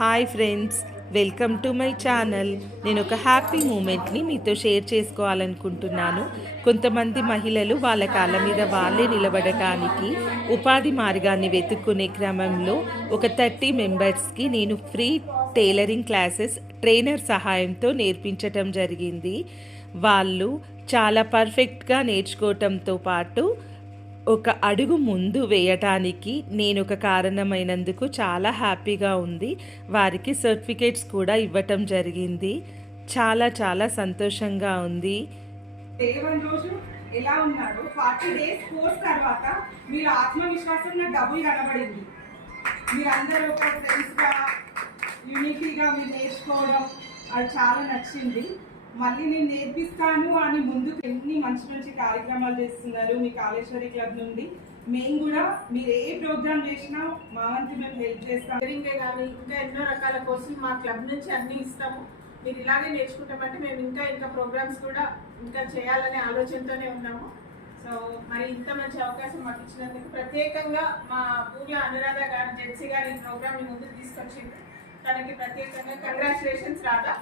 Hi friends, welcome to my channel. నేను ఒక happy మూమెంట్ని మీతో షేర్ చేసుకోవాలనుకుంటున్నాను. కొంతమంది మహిళలు వాళ్ళ కాళ్ళ మీద వాళ్ళే నిలబడటానికి ఉపాధి మార్గాన్ని వెతుక్కునే క్రమంలో ఒక 30 మెంబర్స్కి నేను ఫ్రీ టైలరింగ్ క్లాసెస్ ట్రైనర్ సహాయంతో నేర్పించటం జరిగింది. వాళ్ళు చాలా పర్ఫెక్ట్గా నేర్చుకోవటంతో పాటు ఒక అడుగు ముందు వేయటానికి నేను ఒక కారణమైనందుకు చాలా హ్యాపీగా ఉంది. వారికి సర్టిఫికేట్స్ కూడా ఇవ్వటం జరిగింది. చాలా చాలా సంతోషంగా ఉంది. రోజు ఎలా ఉన్నారు 40 డేస్ కోర్స్ తర్వాత మీరు ఆత్మవిశ్వాసంలో డబుల్ కనబడింది. మీరందరూ ఒక ఫ్రెండ్స్గా యూనిటీగా మీరు నేర్చుకోవడం అది చాలా నచ్చింది. మళ్ళీ నేను నేర్పిస్తాను అని ముందుకు ఎన్ని మంచి మంచి కార్యక్రమాలు చేస్తున్నారు మీ కాళేశ్వరి క్లబ్ నుండి. మేము కూడా మీరు ఏ ప్రోగ్రామ్ చేసినా మా వంతు మేము హెల్ప్ చేస్తాం. టైలరింగే కానీ ఇంకా ఎన్నో రకాల కోర్సులు మా క్లబ్ నుంచి అన్నీ ఇస్తాము. మీరు ఇలాగే నేర్చుకుంటామంటే మేము ఇంకా ప్రోగ్రామ్స్ కూడా ఇంకా చేయాలనే ఆలోచనతోనే ఉన్నాము. సో మరి ఇంత మంచి అవకాశం మాకు ఇచ్చినందుకు ప్రత్యేకంగా మా పూర్ల అనురాధ గారు జెన్సీ గారు ఈ ప్రోగ్రామ్ని ముందుకు తీసుకొచ్చింది. తనకి ప్రత్యేకంగా కంగ్రాచులేషన్స్ రాధా.